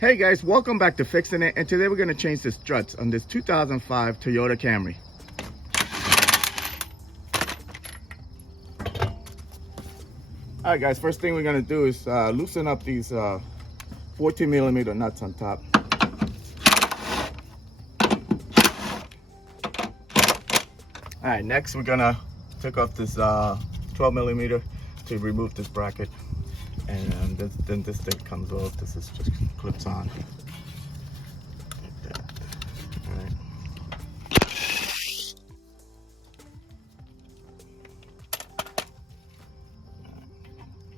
Hey guys, welcome back to Fixin' It, and today we're going to change the struts on this 2005 Toyota Camry. Alright guys, first thing we're going to do is loosen up these 14mm nuts on top. Alright, next we're going to take off this 12mm to remove this bracket. And then this thing comes off. This is just clips on like that. All right.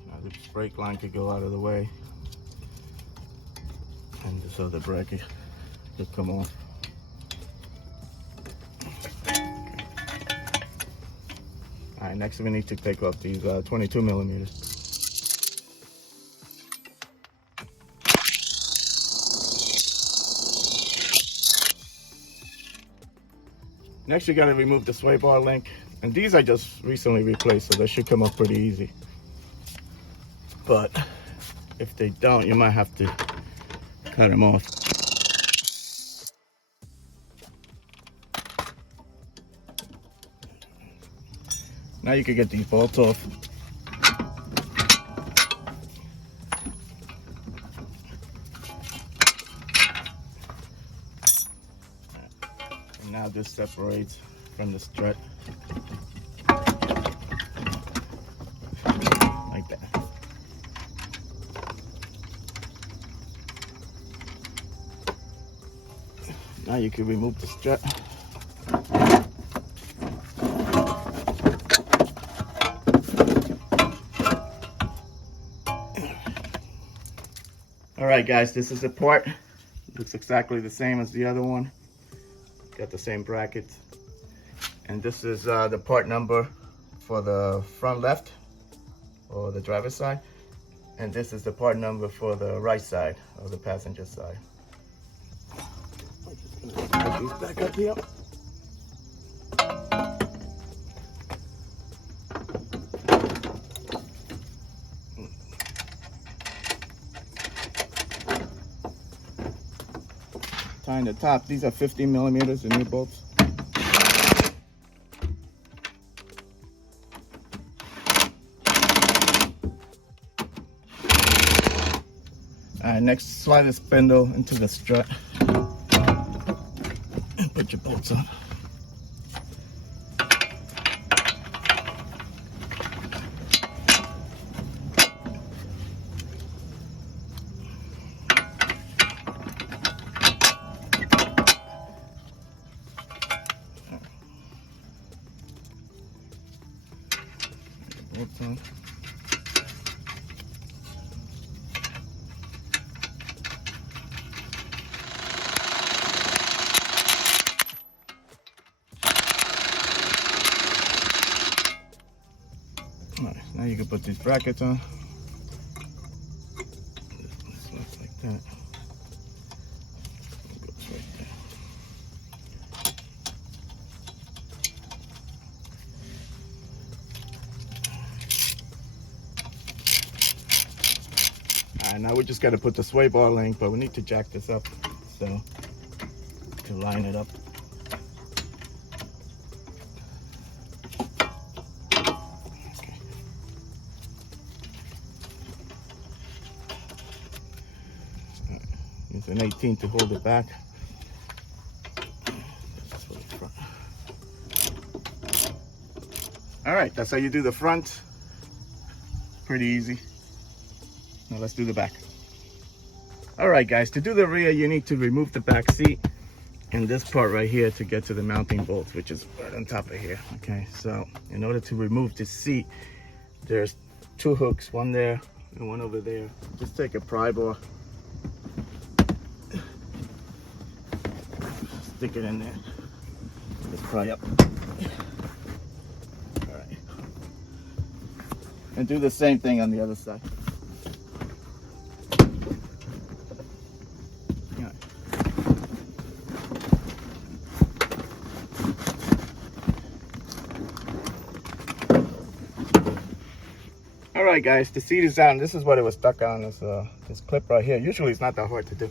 Now the brake line could go out of the way, and this other bracket could come off. Okay. All right. Next, we need to take off these 22mm. Next, you got to remove the sway bar link, and these I just recently replaced, so they should come off pretty easy. But if they don't, you might have to cut them off. Now you can get these bolts off. Now this separates from the strut like that. Now you can remove the strut. All right guys, this is the part. Looks exactly the same as the other one. Got the same brackets, and this is the part number for the front left or the driver's side, and this is the part number for the right side or the passenger side. I'm just gonna put these back up here. Tying the top. These are 15mm, the new bolts. Alright, next slide the spindle into the strut and put your bolts on. Bolts on. Alright, now you can put these brackets on. This looks like that. It goes right there. Alright, now we just got to put the sway bar link, but we need to jack this up so to line it up. Okay. Right. Use an 18 to hold it back. This is for the front. Alright, that's how you do the front. Pretty easy. Now let's do the back. All right guys, to do the rear you need to remove the back seat and this part right here to get to the mounting bolts, which is right on top of here. Okay, so in order to remove this seat, there's two hooks, one there and one over there. Just take a pry bar, stick it in there, just pry up. All right, and do the same thing on the other side. right, guys, the seat is down. This is what it was stuck on, this clip right here. Usually it's not that hard to do.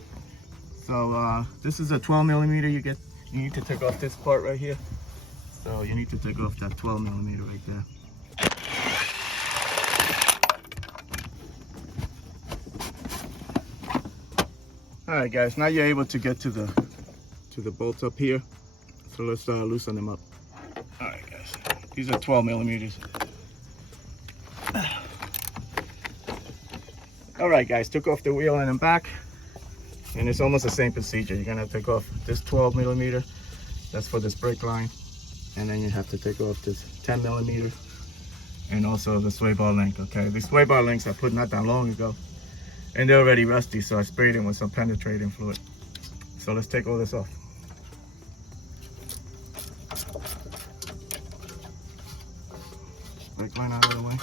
So this is a 12 millimeter. You need to take off this part right here. So you need to take off that 12 millimeter right there. All right, guys, now you're able to get to the bolts up here. So let's loosen them up. All right, guys, these are 12 millimeters. All right, guys, took off the wheel and back, and it's almost the same procedure. You're gonna take off this 12 millimeter, that's for this brake line, and then you have to take off this 10 millimeter, and also the sway bar link. Okay, these sway bar links I put not that long ago, and they're already rusty, so I sprayed them with some penetrating fluid. So let's take all this off. Brake line out of the way.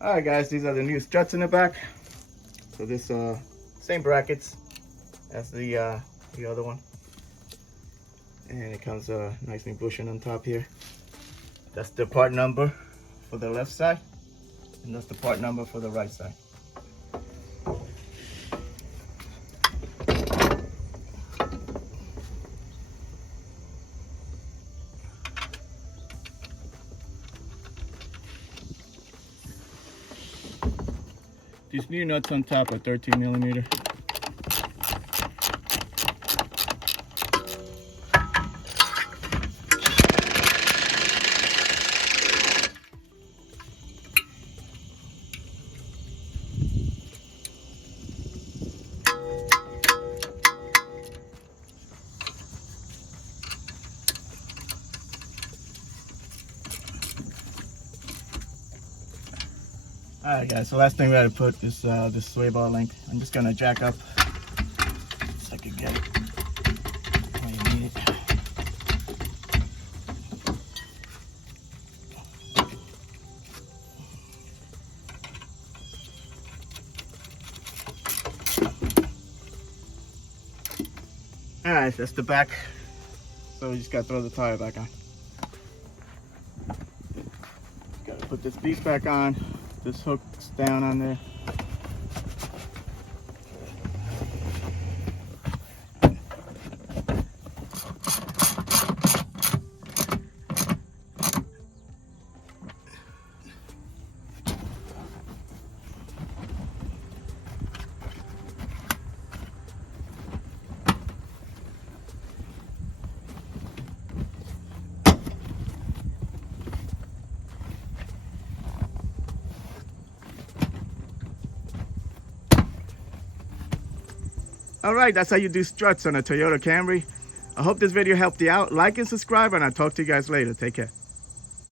All right, guys, these are the new struts in the back. So this same brackets as the other one, and it comes nicely bushing on top here. That's the part number for the left side, and that's the part number for the right side. These new nuts on top are 13 millimeter. Alright, guys, so last thing we gotta put is this sway bar link. I'm just gonna jack up so I can get it where you need it. Alright, that's the back. So we just gotta throw the tire back on. Gotta put this piece back on. This hook's down on there. All right, that's how you do struts on a Toyota Camry. I hope this video helped you out. Like and subscribe, and I'll talk to you guys later. Take care.